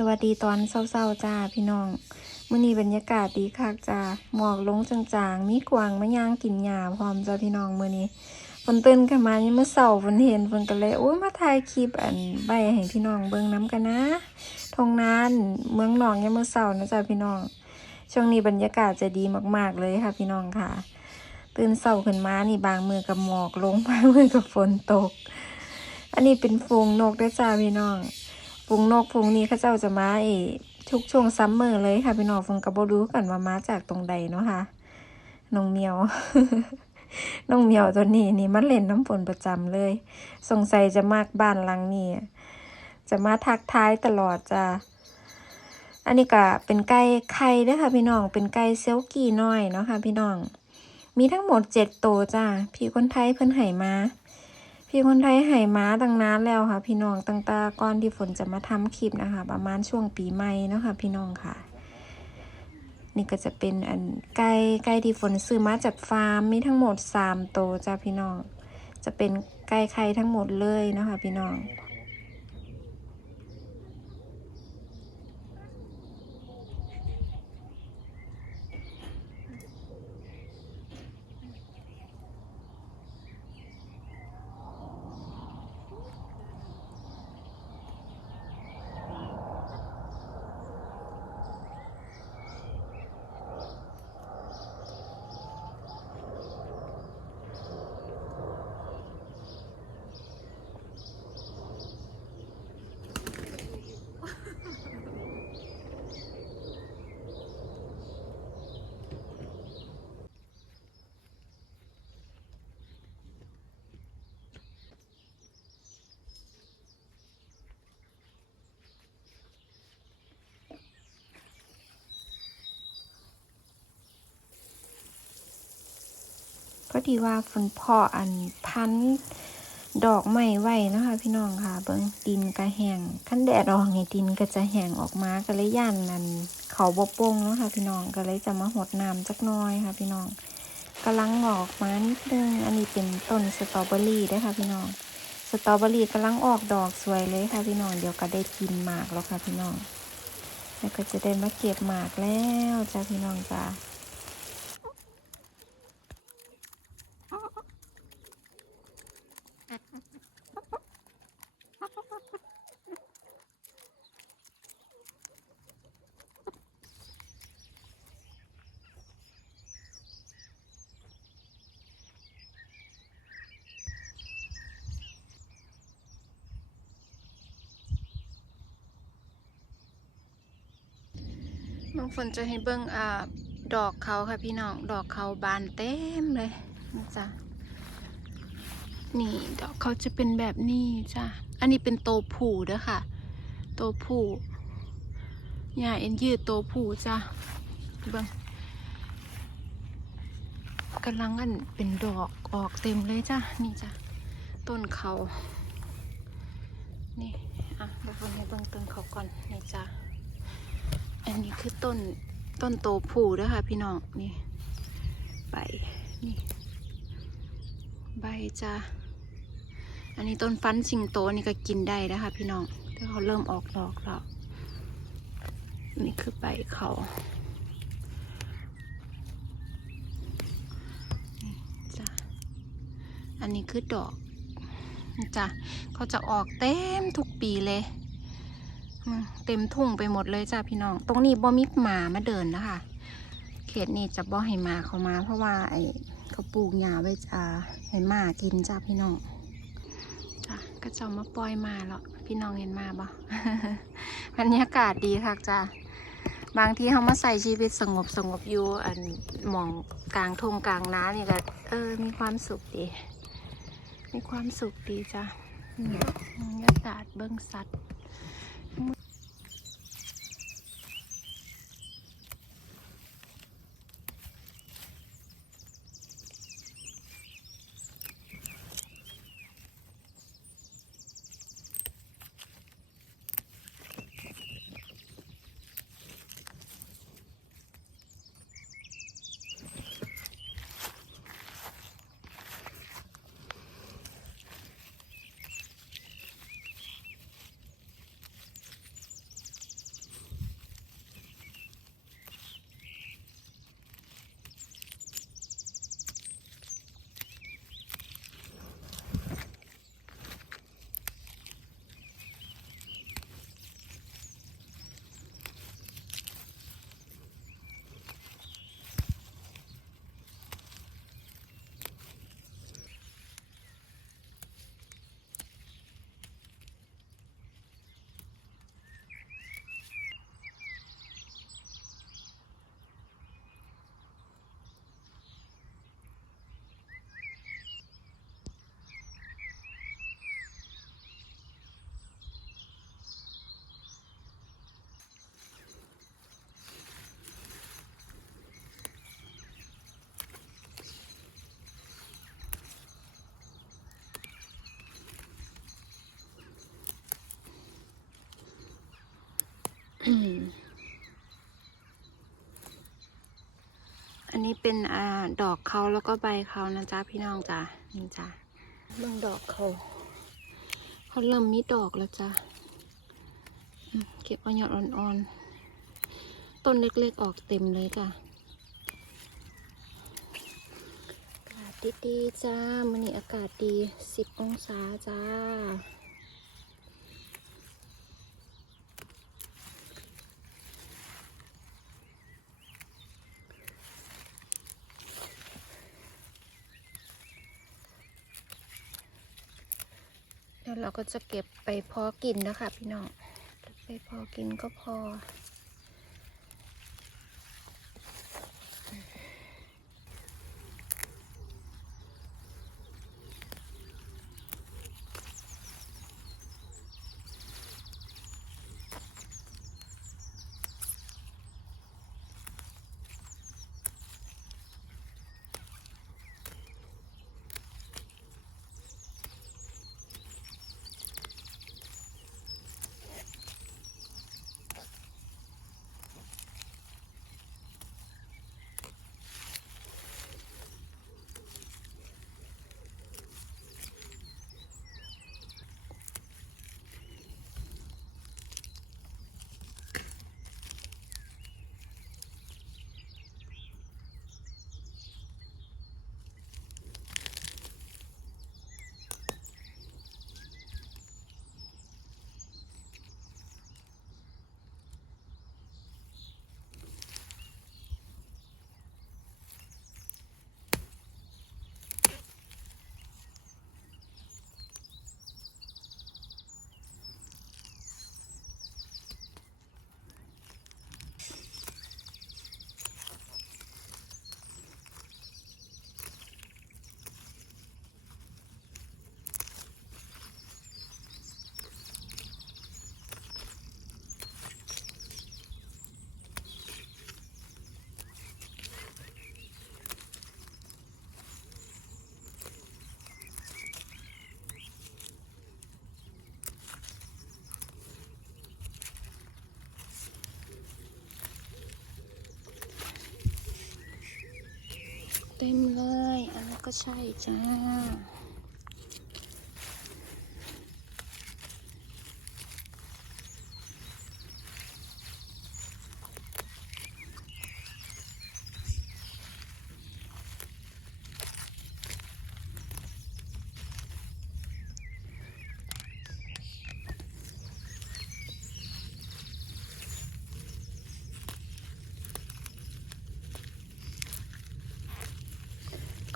สวัสดีตอนเศร้าๆจ้าพี่น้องมื้อนี้บรรยากาศดีคักจ้าหมอกลงจางๆ มีกวางมะย่างกินหญ้าพร้อมจ้าพี่น้องมื้อนี้ฝนตื่นขึ้นมายังเมื่อเช้าฝนเห็นฝนก็เลยโอ้ยมาถ่ายคลิปอันใบให้พี่น้องเบิ่งน้กันนะทงนานเมืองหนองยังเมื่อเช้านะจ้าพี่น้อง ช่วงนี้บรรยากาศจะดีมากๆเลยค่ะ พี่น้องค่ะ ตื่นเช้าขึ้นมานี่บางมือกับหมอกลงบางมือกับฝนตก อันนี้เป็นฟูงนกด้วยจ้าพี่น้อง ฝูงนกฝูงนี้เขาเจ้าจะมาเอทุกช่วงซัมเมอร์เลยค่ะพี่น้องฟงกับบรู้กันว่ามาจากตรงใดเนาะค่ะน้องเมียวน้องเมียวตัวนี้นี่มันเล่นน้ำฝนประจำเลย สงสัยจะมากบ้านหลังนี้จะมาทักท้ายตลอดจ้ะอันนี้ก็เป็นไก่ไข่ด้วยค่ะพี่น้อง เป็นไก่เซลกี้น้อยเนาะค่ะพี่น้อง มีทั้งหมดเจ็ดตัวจ้ะพี่คนไทยเพิ่นให้มา พี่คนไทยไห่ม้าตั้งนานแล้วค่ะ พี่น้องตั้งแต่ก่อนที่ฝนจะมาทำคลิปนะคะ ประมาณช่วงปีใหม่เนาะค่ะ พี่น้องค่ะ นี่ก็จะเป็นอันไก่ไก่ที่ฝนซื้อมาจากฟาร์มมีทั้งหมดสามตัวจ้าพี่น้อง จะเป็นไก่ไข่ทั้งหมดเลยเนาะค่ะ พี่น้อง อดีว่าฝนพออันพันดอกไม้ไว้นะคะ พี่น้องค่ะ เบิ่งดินก็แห้งขั้นแดดออกไงดินก็จะแห้งออกมาก็เลยย่านนั่นเขาบโป่งเนาะค่ะพี่น้องก็เลยจะมาหดน้ำจักน้อยค่ะ พี่น้องกำลังออกมานิดนึงอันนี้เป็นต้นสตรอเบอรี่เด้วยค่ะ พี่น้องสตรอเบอรี่กำลังออกดอกสวยเลยค่ะ พี่น้องเดี๋ยวก็ได้กินหมากแล้วค่ะ พี่น้องแล้วก็จะได้มาเก็บหมากแล้วจ้าพี่น้องจ้า น้องฝนจะให้เบิ้งอ่าดอกเขาค่ะพี่น้อง ดอกเขาบานเต็มเลยนะจ๊ะนี่ดอกเขาจะเป็นแบบนี้จ้ะ อันนี้เป็นโตผูเด้อค่ะ โตผูยาเอ็นยืดโตผูจ้ะเบิ้งกำลังอันเป็นดอกออกเต็มเลยจ้ะ นี่จ้ะ ต้นเขา นี่ อะเดี๋ยวฝนให้เบิ้งต้นเขาก่อน นี่จ้ะ อันนี้คือต้นต้นโตผูด้วยค่ะ พี่น้องนี่ใบนี่ใบจะอันนี้ต้นฟันสิงโตนี่ก็กินได้นะคะพี่น้องที่เขาเริ่มออกดอกแล้วนี่คือใบเขาจ้ะอันนี้คือดอกจ้ะเขาจะออกเต็มทุกปีเลย เต็มทุ่งไปหมดเลยจ้าพี่น้อง ตรงนี้บ่มีหมามาเดินนะคะ เขตนี้จะบ่ให้หมาเขามา เพราะว่าไอ้เขาปลูกหญ้าไว้จะให้หมากินจ้าพี่น้องจ้ะก็จะมาปล่อยมาแล้วพี่น้องเห็นมาบ่บรรยากาศดีค่ะจ้าบางทีเขามาใส่ชีวิตสงบสงบอยู่อันมองกลางทุ่งกลางน้ำนี่ก็เออ มีความสุขดี มีความสุขดีจ้ะบรรยากาศเบิ้องสัตว์ อันนี้เป็นอ่าดอกเขาแล้วก็ใบเขานะจ๊ะพี่น้องจ้ะนี่จ้ะเบิ่งดอกเขาเขาเริ่มมีดอกแล้วจ้ะอืมเก็บเอาหยอดอ่อนๆ ต้นเล็กๆออกเต็มเลยจ้ะอากาศดีๆจ้ามันนี้อากาศดีสิบองศาจ้า เดี๋ยวเราก็จะเก็บไปเพอกินนะคะพี่น้อง ไปพอกินก็พอ ใช่จ้า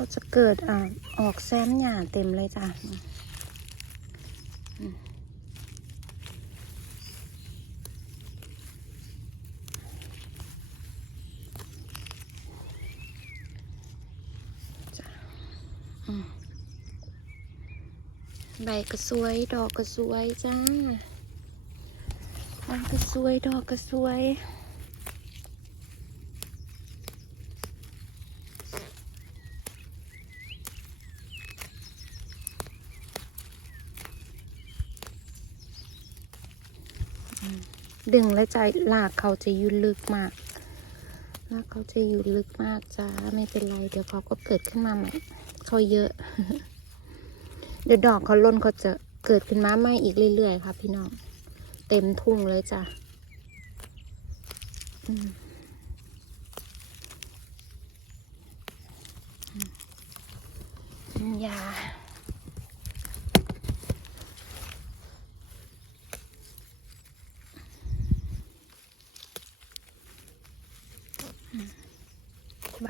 ก็จะเกิดอ่าออกแซมหญ้าเต็มเลยจ้ะใบก็สวย ดอกก็สวยจ้าใบก็สวย ดอกก็สวย ดึงและใจลากเขาจะยุ่ลึกมากลากเขาจะอยู่ลึกมากจ้าไม่เป็นไร เดี๋ยวเขาก็เกิดขึ้นมาใหม่เขาเยอะ เดี๋ยวดอกเขาล้นเขาจะเกิดขึ้นมาใหม่อีกเรื่อยๆค่ะพี่น้องเต็มทุ่งเลยจ้ะอืมอืมยา ใบ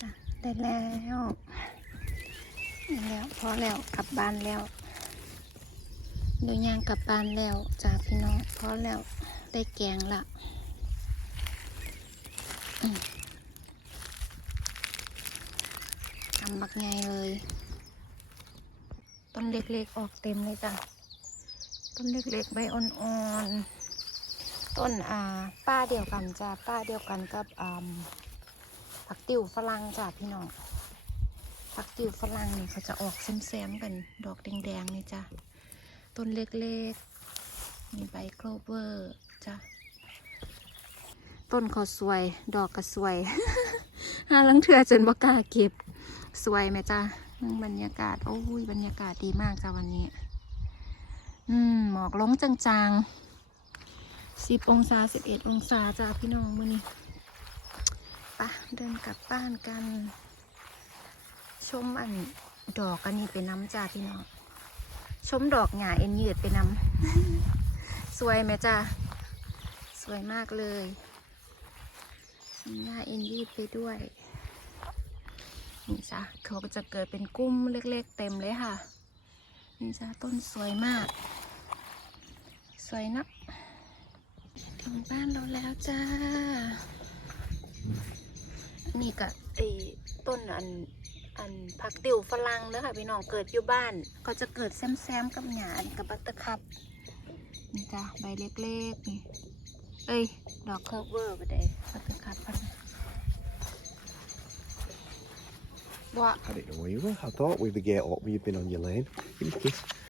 จ้ะได้แล้ว แล้วพอแล้วกลับบ้านแล้วดี๋ยยางกลับบ้านแล้วจ้าพี่น้องพอแล้วได้แกงละอืมำบักไงเลยต้นเล็กๆออกเต็มเลยจ้ะต้นเล็กๆใบอ่อนๆต้นอ่าป้าเดียวกันจ้ะป้าเดียวกันกับอ่าผักติ๋วฝรั่งจ้ะพี่น้อง ผักติ๋วฝรั่งนี่เขาจะออกแซมๆกันดอกแดงๆนี่จ้ะต้นเล็กๆ มีใบโคลเวอร์จ้ะต้นเขาสวย ดอกก็สวยหาลังเถื่อจนบ่กล้าเก็บ สวยไหมจ้ะบรรยากาศ โอ้ย บรรยากาศดีมากจ้ะวันนี้ อืม หมอกลงจางๆสิบองศาสิบเอ็ดองศาจ้ะพี่น้องมื้อนี้ปะเดินกลับบ้านกัน ชมอันดอกอันนี้ไปน้ำจ้าพี่น้อง ชมดอกหงาเอ็นยืดไปน้ำ สวยไหมจ้าสวยมากเลยหญ้าเอ็นยืดไปด้วย นี่จ้ะเขาก็จะเกิดเป็นกุ้มเล็กๆ เต็มเลยค่ะ นี่จ้ะต้นสวยมาก สวยนักถึงบ้านเราแล้วจ้า นี่ก็ไอ้ต้นอัน อันผักติ๋วฝรั่งเนอะค่ะพี่น้องเกิดอยู่บ้าน ก็จะเกิดแซมๆกับหยาอันกับบัตเตอร์คัพนี่จ้ะใบเล็กๆนี่เอ้ยดอกเคิร์ฟเวอร์ไปได้บัตเตอร์คัพว่า I didn't know where you were. I thought we'd get up when you've been on your lane. Give me a kiss.